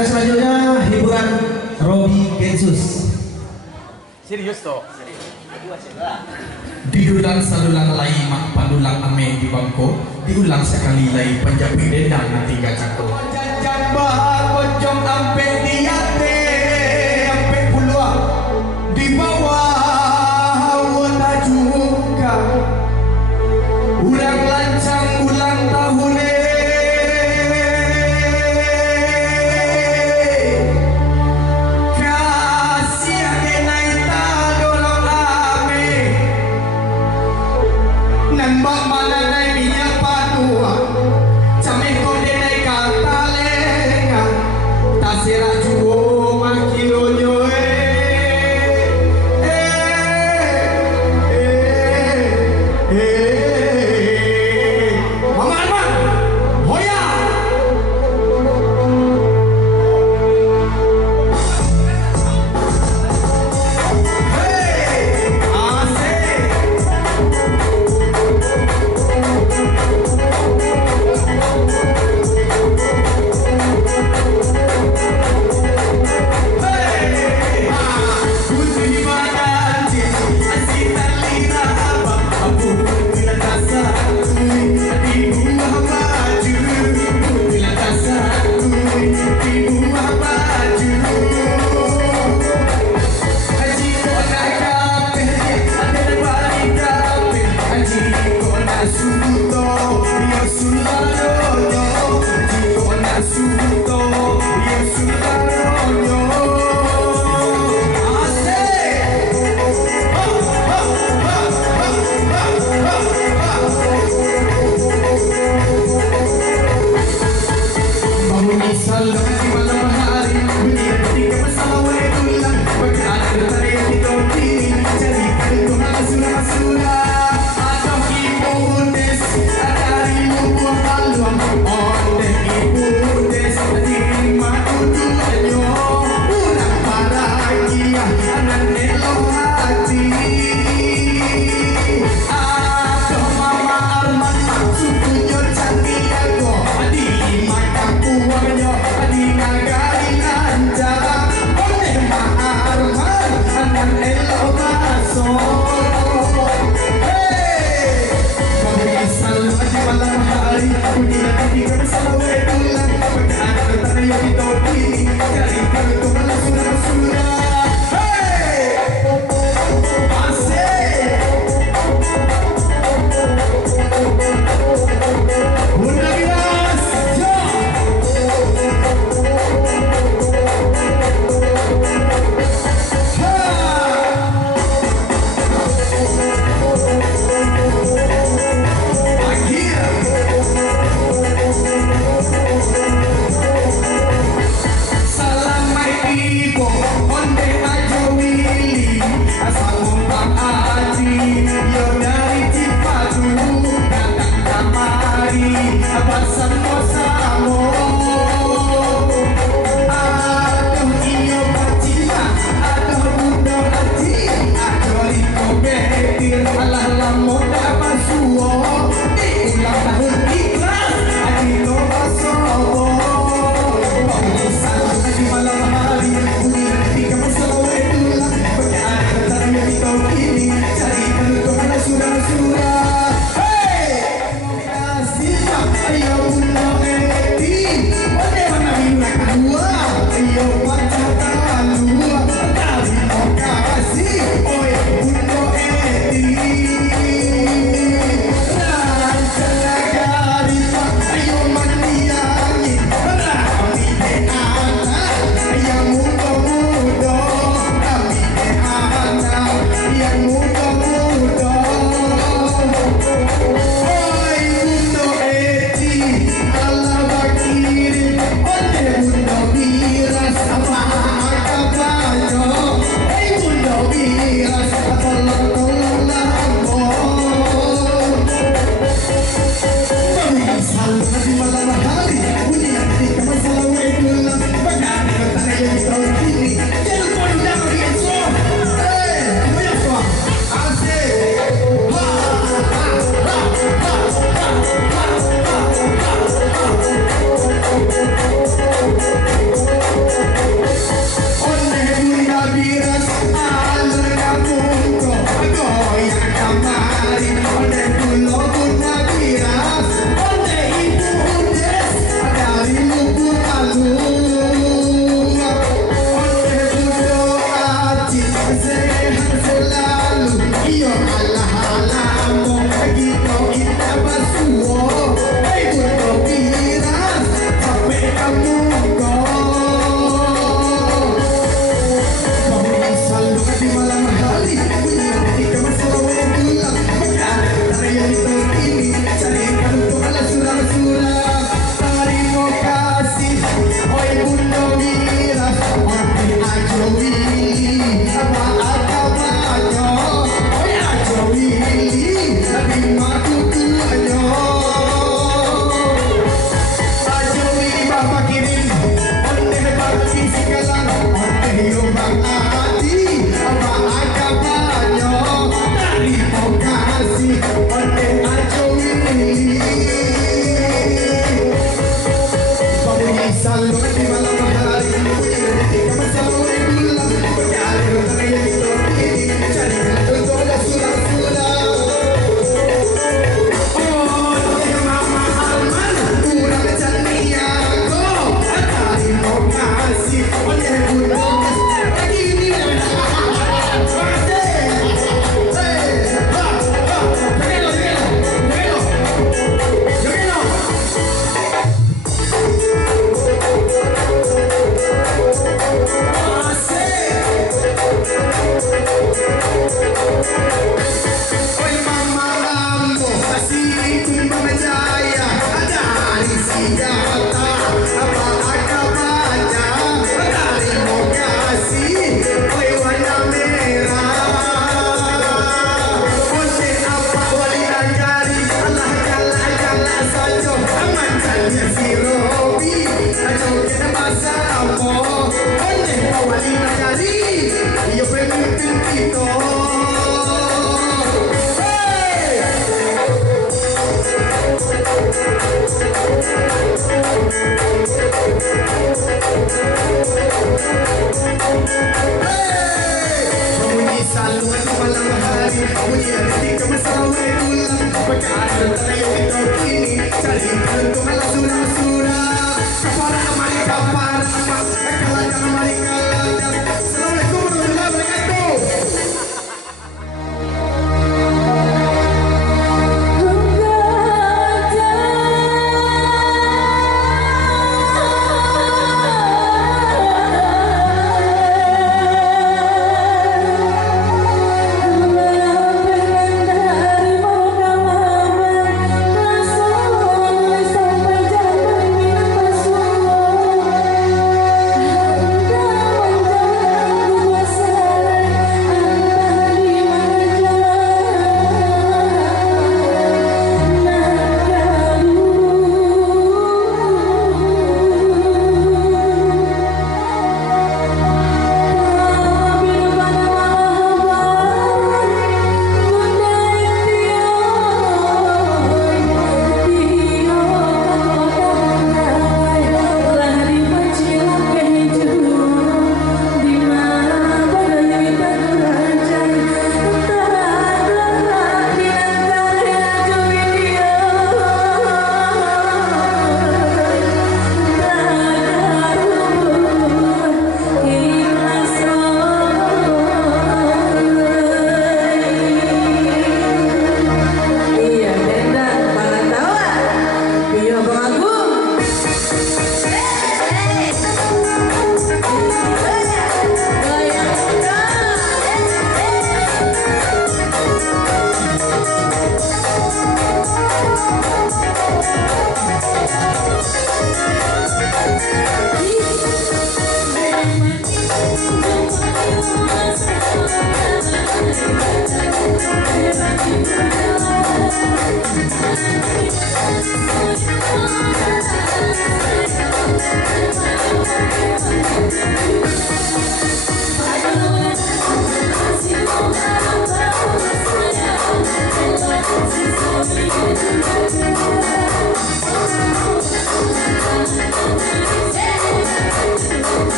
acara selanjutnya hiburan Robi Gensus. Serius toh? Didulang salulang lai mak pandulang ame di bangko, diulang sekali lai penjapi dendang nanti gacako. Jangan bahas pocong ampe diate ampe puluh di bawah wota juga ulang lancang ulang tahun kasih naik tadolong ame nembak mana naik minyak padua camai kode naik kata lenga tak serah juo makilonyo Mama Arman Hoya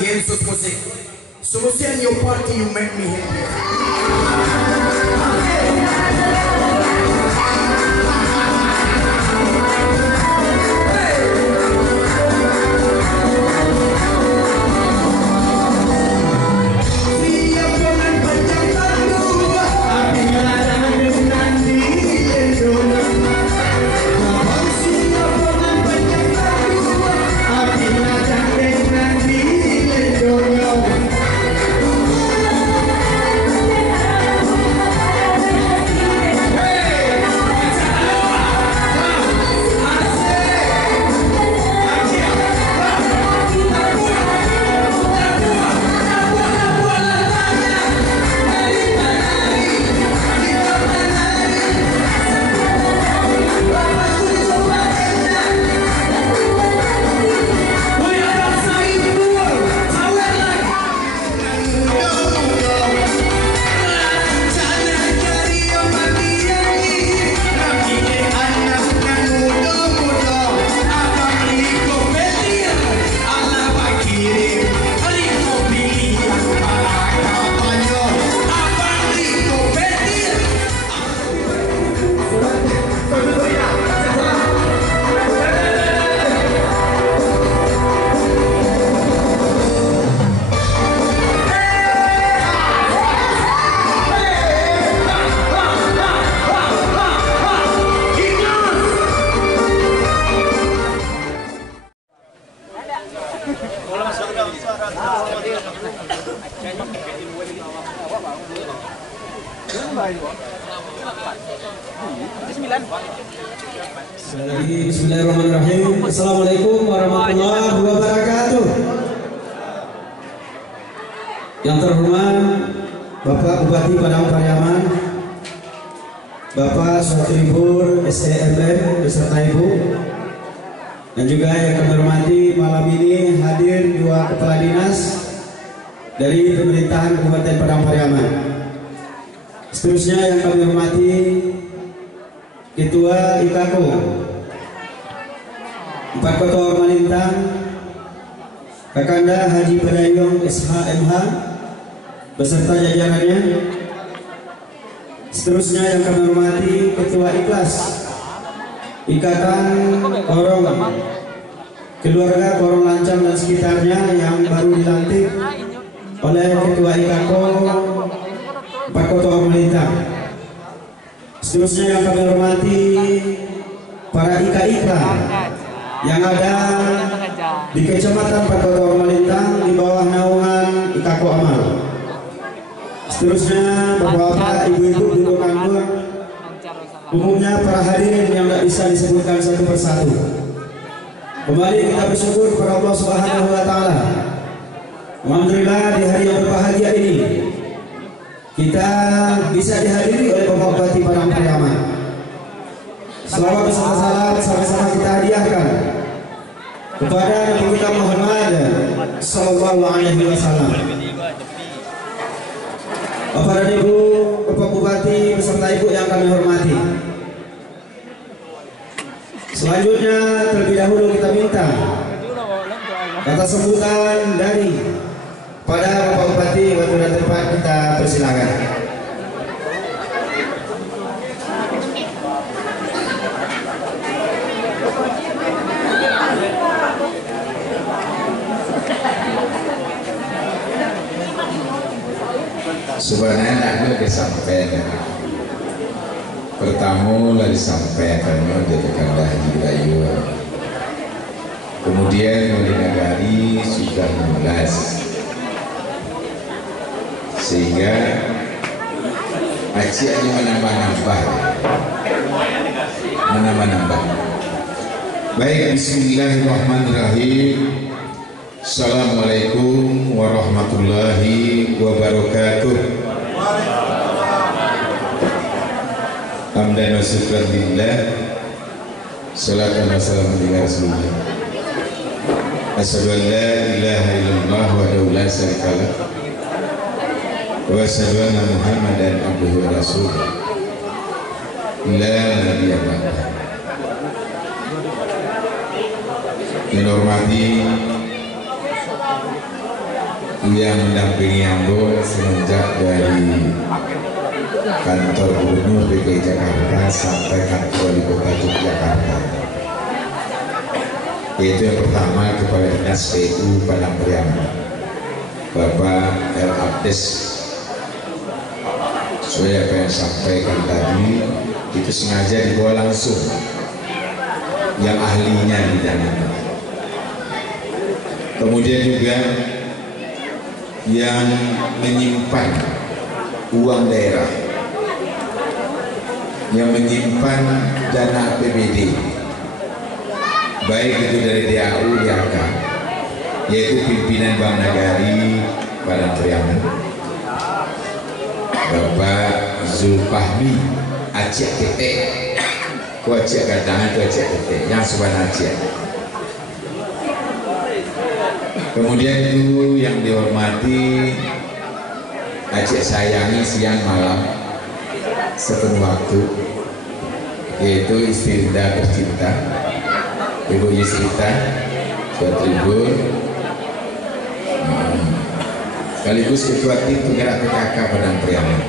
Gensus Music. Solution your party, you make me happy. Bismillahirrahmanirrahim. Assalamualaikum warahmatullahi wabarakatuh. Yang terhormat Bapak Bupati Padang Pariaman, Bapak Sotribur SEMM beserta Ibu, dan juga yang kami hormati malam ini hadir dua kepala dinas dari pemerintahan Kabupaten Padang Pariaman. Seterusnya yang kami hormati Ketua IKAKO 4 Kota Ormalintang, Kakanda Haji Padayong SHMH beserta jajarannya. Seterusnya yang kami hormati Ketua Ikhlas Ikatan Korong Keluarga Korong Lancang dan sekitarnya yang baru dilantik oleh Ketua IKAKO 4 Kota Ormalintang. Seterusnya yang kami hormati para IKA yang ada di Kecamatan 4 Kota Ormalintang di bawah naungan IKAKO Amal. Seterusnya bapak-bapak, ibu-ibu, duduk anggur, umumnya para hadirin yang tidak bisa disebutkan satu persatu. Kembali kita bersyukur kepada Allah Subhanahu wa Ta'ala. Alhamdulillah di hari yang berbahagia ini kita bisa dihadiri oleh Bapak Bupati Padang Pariaman. Selawat beserta salam sama-sama kita hadiahkan kepada Nabi kita Muhammad Sallallahu Alaihi Wasallam. Bapak dan Ibu, Bapak Bupati beserta Ibu yang kami hormati. Selanjutnya terlebih dahulu kita minta kata sambutan dari pada Bapak Bupati. Waktu dan tempat kita persilakan. Sebenarnya aku disampaikan pertama lah disampaikan dari Kakanda Haji Bayu, kemudian oleh Nagari sudah 16, sehingga aksi hanya menambah-nambah. Baik, bismillahirrahmanirrahim. Assalamualaikum warahmatullahi wabarakatuh. Hamdan wa syukran lillah, salatan wa salamun ala rasulillah. Asyhadu an la ilaha illallah wa la syarika lah, wa asyhadu anna Muhammadan abduhu wa rasuluh. La nabiyya ba'dah. Yang hormati yang mendampingi Ambo semenjak dari kantor Gubernur DKI Jakarta sampai kantor Wali Kota Yogyakarta. Yaitu yang pertama Kepala Dinas PU Padang Priangan, Bapak El Abdes. Sesuai apa yang sampaikan tadi, itu sengaja dibawa langsung yang ahlinya di dalam. Kemudian juga yang menyimpan uang daerah, yang menyimpan dana APBD, baik itu dari DAU, DAK, yaitu pimpinan Bank Nagari Padang Priangan, Bapak Zulfahmi Aceh Tete, ku Aceh Gadangan, ku Aceh Tete, yang sebenarnya Aceh. Kemudian itu yang dihormati Aceh sayangi siang malam sepenuh waktu, yaitu istri Rinda tercinta Ibu Yusrita Suatribur, sekaligus Ketua Tim Penggerak PKK Padang Priangan.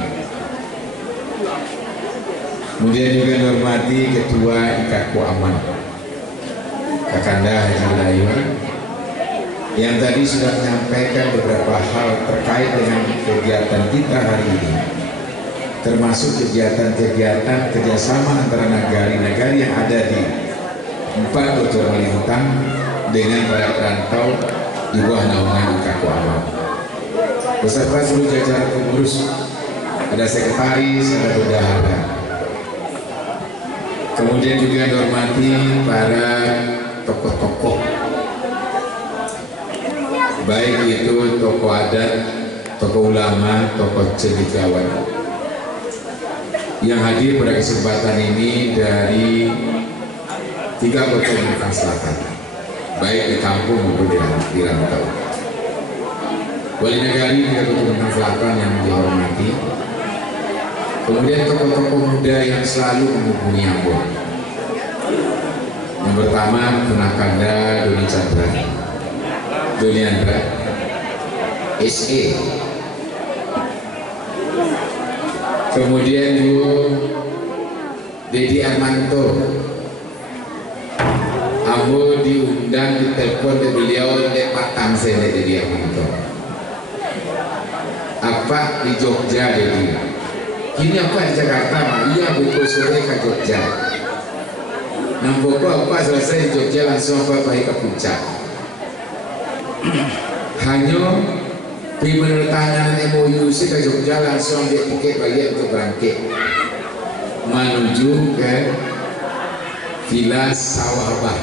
Kemudian juga dihormati Ketua IKAKU Aman Kakanda Haji Wilayun, yang tadi sudah menyampaikan beberapa hal terkait dengan kegiatan kita hari ini, termasuk kegiatan-kegiatan kerjasama antara negari-negari yang ada di 4 Pulau Kalimantan dengan para perantau di bawah naungan IKAKU Aman. Beserta seluruh jajaran pengurus, ada sekretaris, ada bendahara. Kemudian juga dihormati para tokoh-tokoh, baik itu tokoh adat, tokoh ulama, tokoh cendekiawan yang hadir pada kesempatan ini dari 3 kota Kalimantan Selatan, baik di kampung maupun di rantau. Wali negari 3 kota Kalimantan Selatan yang dihormati. Kemudian tokoh-tokoh muda yang selalu menghubungi Ambo. Yang pertama Punakanda Doni Chandra, Doni Andra, SE. Kemudian juga Dedi Armanto. Ambo diundang, ditelepon dari beliau di Patang saya Dedi Armanto. Apa di Jogja Dedi? Ini apa di Jakarta? Iya buku sore ke Jogja. Nampak apa selesai di Jogja langsung apa ke puncak. Hanya di menandatangan MOU si ke Jogja langsung dia tiket balik untuk berangkat menuju ke Villa Sawah Abah.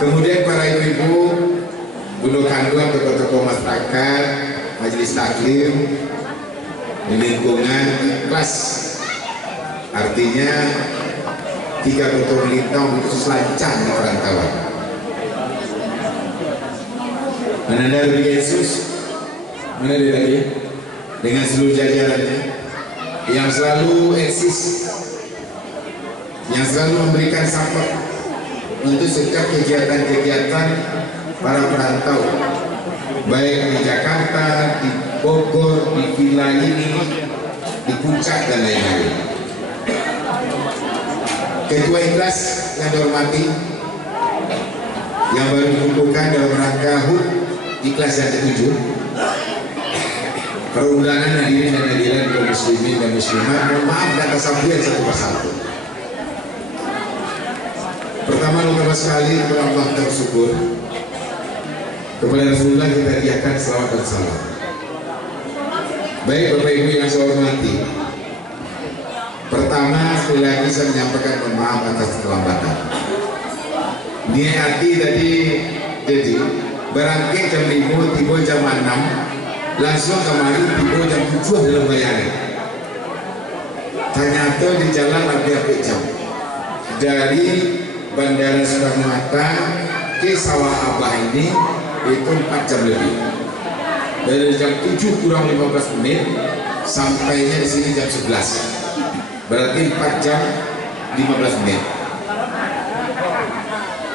Kemudian para ibu-ibu, bulu kandung, tokoh-tokoh masyarakat, majelis taklim di lingkungan kelas, artinya 3 kota melintang khusus lancang di perantauan. Mana dari Yesus, mana dia lagi? Dengan seluruh jajarannya yang selalu eksis, yang selalu memberikan support untuk setiap kegiatan-kegiatan para perantau, baik di Jakarta, di Bogor, di Villa ini, di Puncak dan lain-lain. Ketua Ikhlas yang dihormati, yang baru dikumpulkan dalam rangka HUT Ikhlas yang ke-7, perundangan hadirin dan hadirat kaum muslimin dan muslimat, mohon maaf kata sambutan satu persatu. Pertama, lupa sekali kepada Allah bersyukur, kepada Rasulullah kita hadiahkan selawat dan salam. Baik Bapak Ibu yang saya hormati, pertama sekali lagi saya menyampaikan mohon maaf atas keterlambatan. Niat hati tadi jadi berangkat jam 5, tiba jam 6, langsung kemarin tiba jam 7 dalam bayangan. Ternyata di jalan hampir jam dari Bandara Soekarno-Hatta ke Sawah Abah ini itu 4 jam lebih. Dari jam 7 kurang 15 menit sampainya di sini jam 11. Berarti 4 jam 15 menit.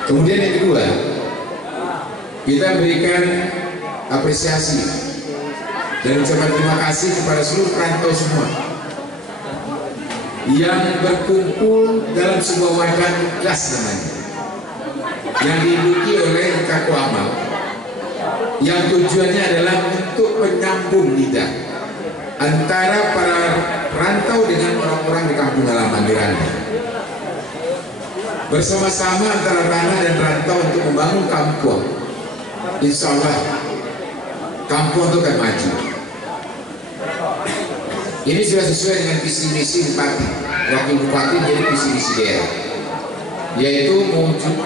Kemudian yang kedua, kita berikan apresiasi dan ucapan terima kasih kepada seluruh perantau semua yang berkumpul dalam sebuah wadah ikhlas namanya, yang diduduki oleh Kaku Amal, yang tujuannya adalah untuk penyambung lidah antara para perantau dengan orang-orang di kampung halaman di Rana, bersama-sama antara Rana dan rantau untuk membangun kampung. Insya Allah kampung itu akan maju. Ini sudah sesuai dengan visi misi Bupati, Wakil Bupati menjadi visi misi daerah, yaitu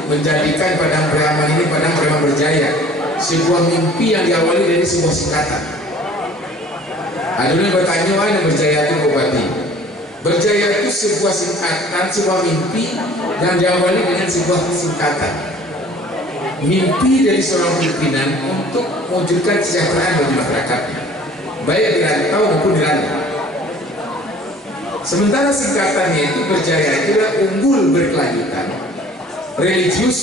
menjadikan Padang Priaman ini Padang Priaman berjaya, sebuah mimpi yang diawali dari sebuah singkatan. Ada yang bertanya, mana berjaya itu Bupati? Berjaya itu sebuah singkatan, sebuah mimpi yang diawali dengan sebuah singkatan. Mimpi dari seorang pimpinan untuk mewujudkan kesejahteraan bagi masyarakatnya, baik di rantau maupun di rantau. Sementara singkatannya itu berjaya itulah unggul berkelanjutan, religius,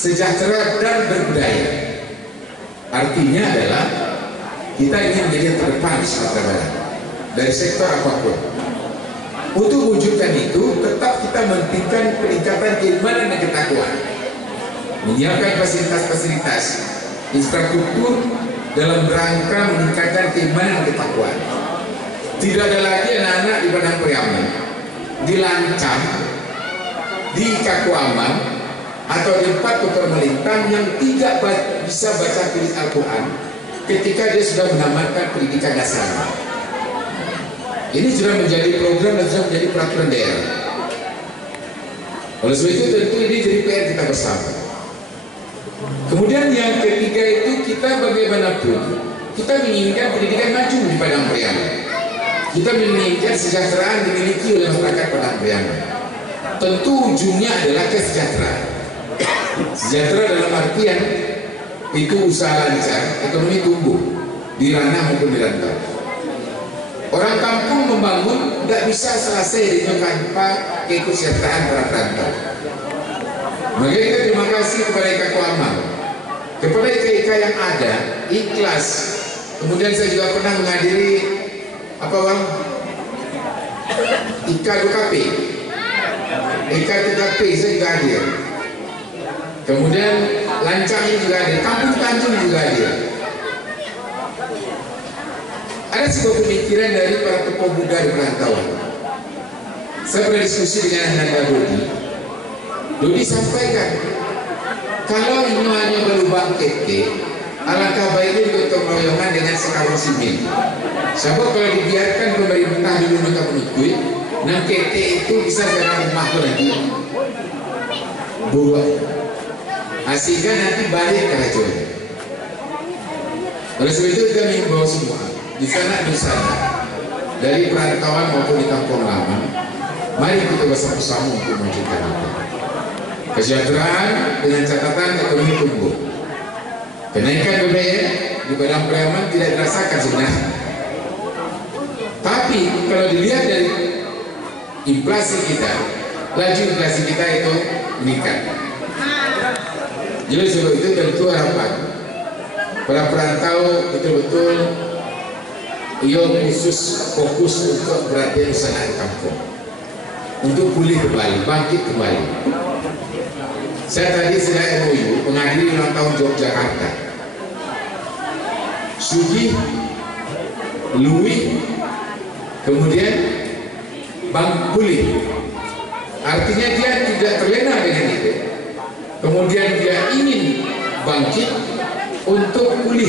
sejahtera dan berbudaya. Artinya adalah kita ingin menjadi yang terdepan di Sumatera Barat dari sektor apapun. Untuk wujudkan itu, tetap kita mentingkatkan peningkatan keimanan dan ketakwaan, menyiapkan fasilitas-fasilitas infrastruktur dalam rangka meningkatkan keimanan dan ketakwaan. Tidak ada lagi anak-anak di Padang Priaman dilancam di Kaku Amal atau di 4 kota melintang yang tidak bisa baca tulis Al-Quran ketika dia sudah menamatkan pendidikan dasar. Ini sudah menjadi program dan sudah menjadi peraturan daerah. Oleh sebab itu tentu ini jadi PR kita bersama. Kemudian yang ketiga itu, kita bagaimanapun kita menginginkan pendidikan maju di Padang Priaman. Kita menginginkan kesejahteraan dimiliki oleh masyarakat Padang Priaman. Tentu ujungnya adalah kesejahteraan. Sejahtera dalam artian itu usaha lancar, ekonomi tumbuh di ranah maupun di rantau. Orang kampung membangun tidak bisa selesai dengan tanpa kesejahteraan para perantau. Maka kita terima kasih kepada Kaku Amal, kepada IKA yang ada, ikhlas. Kemudian saya juga pernah menghadiri apa bang? IKA-2KP, IKA-3KP saya juga hadir. Kemudian Lancangnya juga hadir, Kampung Tanjung juga hadir. Ada sebuah pemikiran dari para tokoh Buddha di perantauan. Saya pernah diskusi dengan Nanda Dodi sampaikan, kalau ini hanya berlubang kete, alangkah baiknya gotong royongan dengan sekarang simin. Sebab kalau dibiarkan pemerintah dulu mereka menutupi, nah kete itu bisa jalan rumah lagi, buruh. Sehingga nanti balik ke rajon. Oleh sebab itu kita mengimbau semua di sana dari perantauan maupun di kampung lama, mari kita bersama-sama untuk mewujudkan itu. Kesejahteraan dengan catatan ekonomi tumbuh. Kenaikan BBM di Padang Priaman tidak dirasakan sebenarnya. Tapi kalau dilihat dari inflasi kita, laju inflasi kita itu meningkat. Jadi sebab itu tentu harapan para perantau betul-betul khusus fokus untuk perhatian usaha di kampung untuk pulih kembali, bangkit kembali. Saya tadi sedang MOU menghadiri ulang tahun Yogyakarta. Sugih, Luwih, kemudian Bang pulih. Artinya dia tidak terlena dengan itu. Kemudian dia ingin bangkit untuk pulih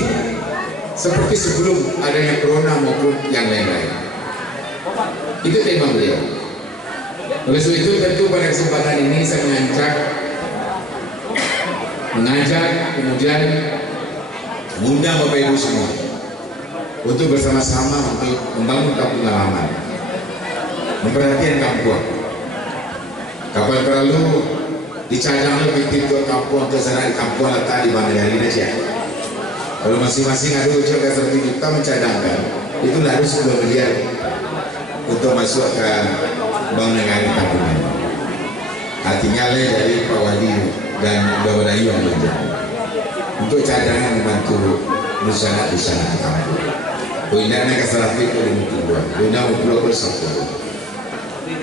seperti sebelum adanya corona maupun yang lain-lain. Itu tema beliau. Oleh sebab itu tentu pada kesempatan ini saya mengajak kemudian mengundang Bapak Ibu semua untuk bersama-sama untuk membangun kampung halaman, memperhatikan kampung. Kapal perahu dicadang lebih ke kampung ke sana, di kampung letak di mana dari aja. Kalau masing-masing ada ucap 1 juta mencadangkan, itu harus 2 miliar untuk masuk ke bangunan negara tabungan. Artinya dari Pak Wadi dan Bapak Dayu yang belanja. untuk cadangan membantu busana di kampung. Bunda nak kesalahan itu dua, bunda pulau bersatu.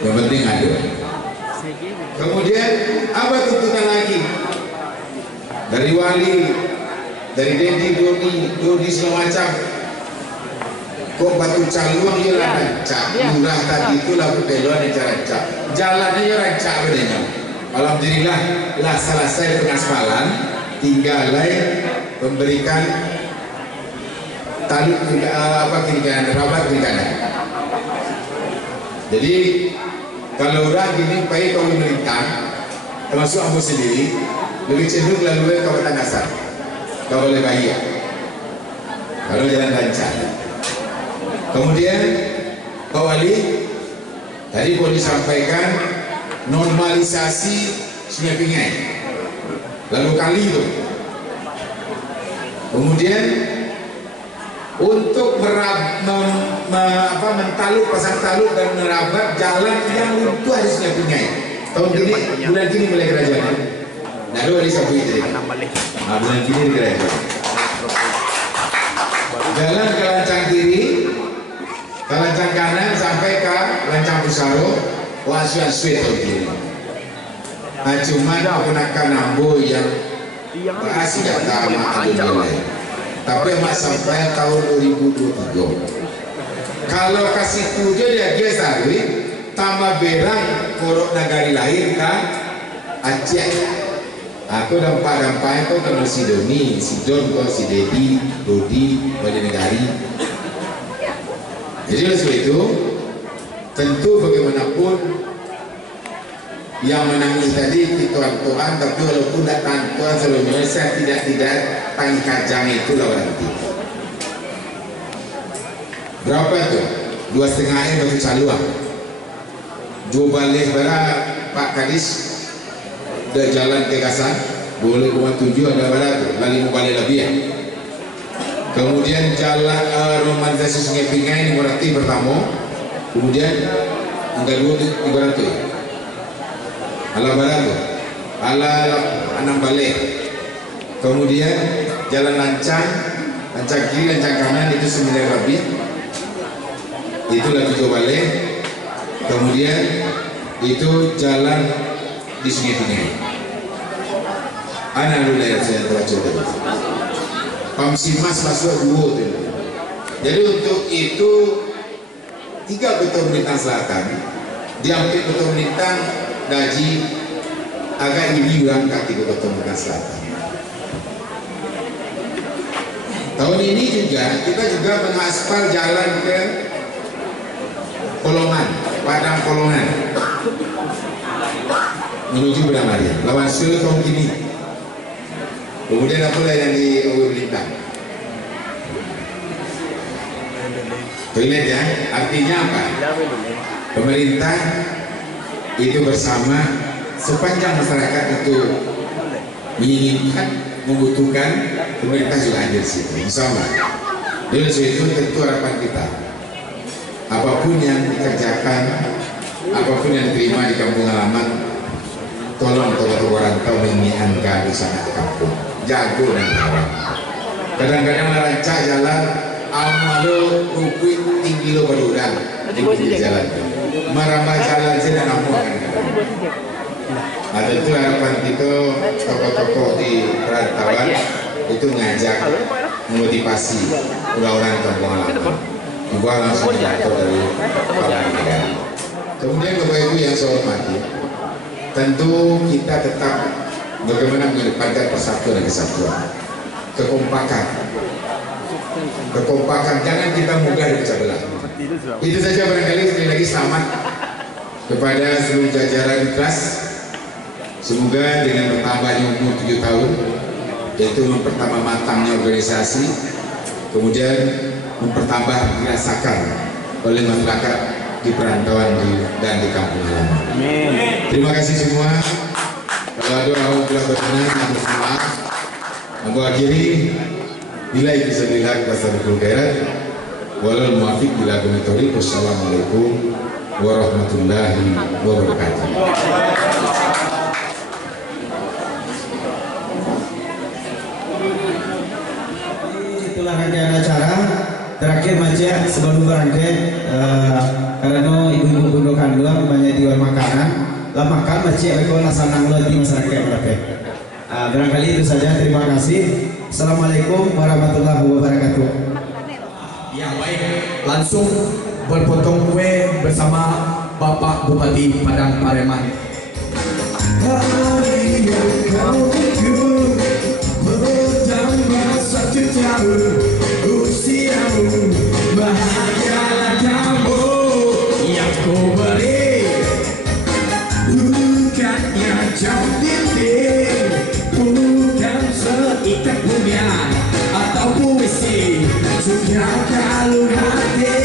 Yang penting ada. Kemudian apa tuntutan lagi dari wali, dari Dedi, Dodi segala macam. Kok batu caluang ya rancak, lurah tadi itu lah pedeluan yang rancak, jalannya ya rancak bedanya. Alhamdulillah lah selesai pengaspalan, tinggal memberikan taluk kiri kanan, rabat kiri kanan. Jadi kalau orang gini baik kau pemerintah, termasuk aku sendiri, lebih cenderung lalu kawasan dasar, kau boleh bayar. Kalau jalan lancar. Kemudian Pak Wali tadi boleh disampaikan normalisasi Sungai Pingai, lalu kali itu. Kemudian untuk mentaluk, pasang taluk dan merabat jalan yang luntur di Sungai Pingai. Tahun ini, bulan ini mulai kerajaan. Nah, lu Wali sabu itu. Bulan ini di kerajaan. Jalan ke lancang kiri, ke lancang kanan sampai ke lancang pusaro, wasui tahun ini. Nah, cuma menggunakan nambo yang berhasil data amat tapi mak sampai tahun 2023. Kalau kasih tujuh dia gesari tambah berang korok negari lahir kan Aceh. Aku dampak itu kalau si Doni, si John, si Dedi, Dodi, pada negari. Jadi oleh sebab itu tentu bagaimanapun yang menangis tadi tuan-tuan, tapi walaupun tidak tuan sebelumnya saya tidak tanggi kajang itu lah nanti. Berapa itu? 2,5 M batu caluang. Dua balik bara Pak Kadis dari jalan Tegasan, boleh 7 ada bara tu, lagi mau balik lebih ya. Kemudian jalan romanisasi Sungai Pingai ini berarti pertama, kemudian yang kedua itu ala baratu, ala anam balik. Kemudian jalan lancang kiri, lancang kanan itu 9 lebih. Itulah 7 balik. Kemudian itu jalan di Sungai Pingai. Anak dulu yang saya telah coba. Pamsimas masuk 2 tu. Jadi untuk itu 3 kota pemerintahan selatan diambil kota pemerintahan Daji agak ini orang kaki kota pemerintahan selatan. Tahun ini juga kita juga mengaspal jalan ke Kolongan, Padang Kolongan menuju Berdamari. Lawan Sul tahun ini. Kemudian apa lagi yang di Lintang? Toilet ya, artinya apa? Pemerintah itu bersama sepanjang masyarakat itu menginginkan, membutuhkan, pemerintah juga hadir di situ bersama. Jadi itu tentu harapan kita. Apapun yang dikerjakan, apapun yang diterima di kampung halaman, tolong tokoh-tokoh rantau menginginkan di sana kampung. Jago dan kawan. Kadang-kadang rancak jalan amalu rupin tinggi lo berudang di jalan. Merambah jalan saya dan amuan. Ada itu harapan kita tokoh-tokoh di perantauan itu ngajak memotivasi orang-orang kampung halaman. Juga langsung jatuh dari negara. Kemudian Bapak Ibu yang saya hormati, tentu kita tetap bagaimana mengedepankan persatuan dan kesatuan, kekompakan, jangan kita mudah dipecah belah. Itu saja barangkali. Sekali lagi selamat kepada seluruh jajaran kelas. Semoga dengan bertambahnya umur 7 tahun, yaitu mempertambah matangnya organisasi, kemudian mempertambah dirasakan oleh masyarakat di perantauan dan di kampung halaman. Terima kasih semua. Kalau ada orang telah berkenan, mohon maaf. Aku akhiri bila bisa dilihat bahasa khairat. Walal muafiq bila gunatori. Wassalamualaikum warahmatullahi wabarakatuh. itulah rangkaian acara terakhir Macia sebelum berangkat karena ibu-ibu bundo kandung banyak jual makanan lah makan Macia mereka sanang lagi masyarakat berapa. Barangkali itu saja, terima kasih. Assalamualaikum warahmatullahi wabarakatuh. Ya baik, langsung berpotong kue bersama Bapak Bupati Padang Pariaman. Hari yang kau ikut bertambah 1 tahun usiamu, bahagialah kamu yang kau beri, bukannya jam dinding, bukan seikat bunga atau puisi, juga kalung hati.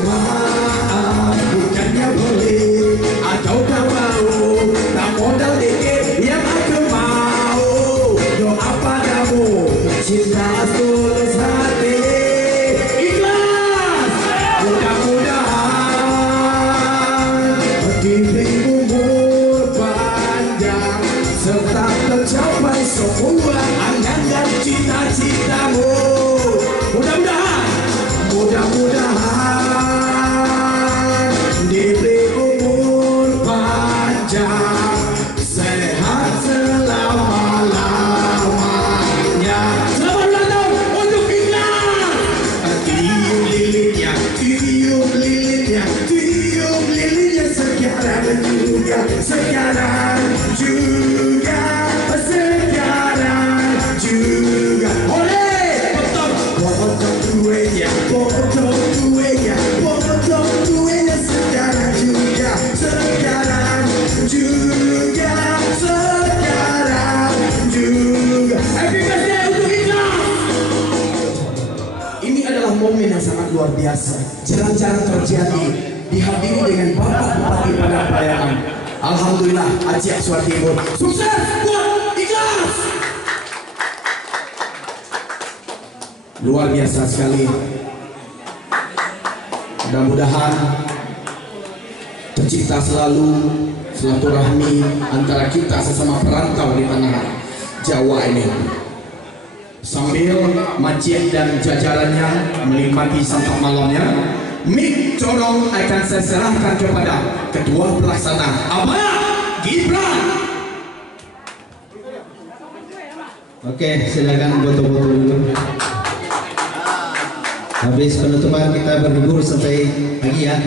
Maaf bukannya boleh atau tak mau, tak modal dikit yang aku mau. Doa padamu, cinta tulus hati, ikhlas. Mudah-mudahan dirimu umur panjang serta tercapai semua angan dan cita-citamu. Mudah-mudahan diberi umur panjang, sehat selama-lamanya. Selamat ulang tahun untuk Ikhlas. Tiup lilinnya, tiup lilinnya, tiup lilinnya sekarang juga, sekarang juga, sekarang juga. Oleh potong kuenya, potong kuenya, potong kuenya sekarang juga, sekarang juga, sekarang juga. Happy birthday untuk Ikhlas. Ini adalah momen yang sangat luar biasa, jarang-jarang terjadi, dihadiri dengan Bapak Bupati Padang Pariaman. Alhamdulillah, Aceh Suar Timur, sukses buat Ikhlas. Luar biasa sekali. Mudah-mudahan tercipta selalu silaturahmi antara kita sesama perantau di tanah Jawa ini. Sambil Majid dan jajarannya menikmati santap malamnya, mic corong akan saya serahkan kepada Ketua Pelaksana Abah Gibran. Oke, silakan foto-foto dulu. Habis penutupan kita berhibur sampai pagi ya.